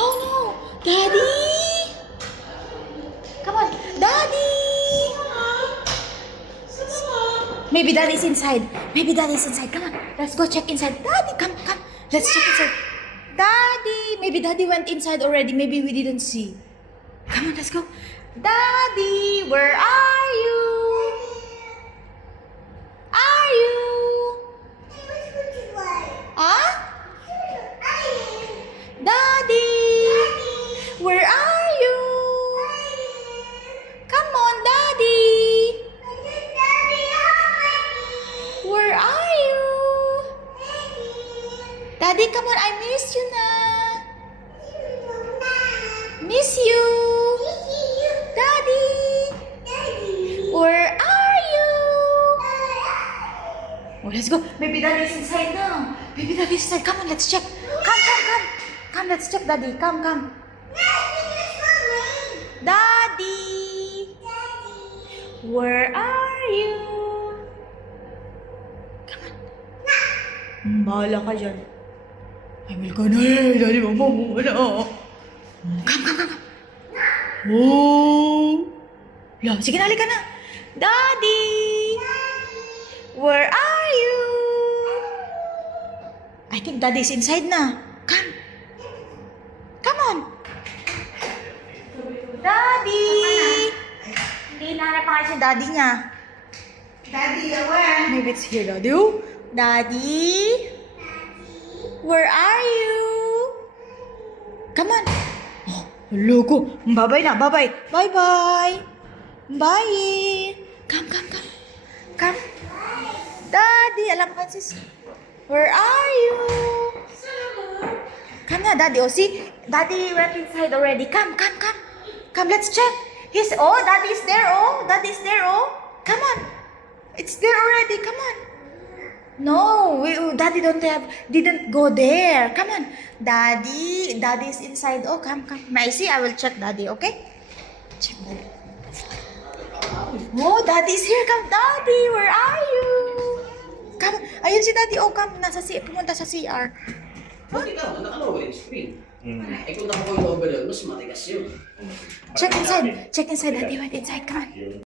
Oh no! Daddy! Come on, Daddy! Maybe Daddy's inside. Maybe Daddy's inside. Come on, let's go check inside. Daddy, come. Let's check inside. Daddy! Maybe Daddy went inside already. Maybe we didn't see. Come on, let's go. Daddy, where are you? Are you? Huh? Daddy! Where are you? Come on, Daddy! Where are you? Daddy, come on, I miss you na. Miss you. Daddy. Where are you? Oh, let's go. Maybe Daddy's inside now. Maybe Daddy's inside. Come on, let's check. Come. Come, let's check, Daddy. Come. Daddy. Where are you? Come on. Bahala ka dyan. I will go na eh. Daddy, mama na. Come. Oh. Lah, sige na, halika na. Daddy. Where are you? I think Daddy's inside na. Come on. Daddy. Hindi nahanap pa kasi Daddy niya. Daddy, where? Maybe it's here, Daddy. Oh. Daddy? Where are you? Come on. Oh, hello ko. Bye-bye na. Bye-bye. Bye-bye. Bye. Come. Daddy, alam ka sis. Where are you? Come na, Daddy. Oh, see? Daddy went inside already. Come. Come, let's check. Daddy's there. Daddy's there. Come on. It's there already. Come on. No, Daddy didn't go there. Come on. Daddy's inside. Oh, come. May I see? I will check Daddy, okay? Check Daddy. Oh, Daddy's here. Come, Daddy. Where are you? Come. Ayun si Daddy. Oh, come. Pumunta sa CR. Buti ka, naka-lower screen. Eh kung naka-coil over doon, mas matigas yun. Check inside. Daddy went inside. Come on.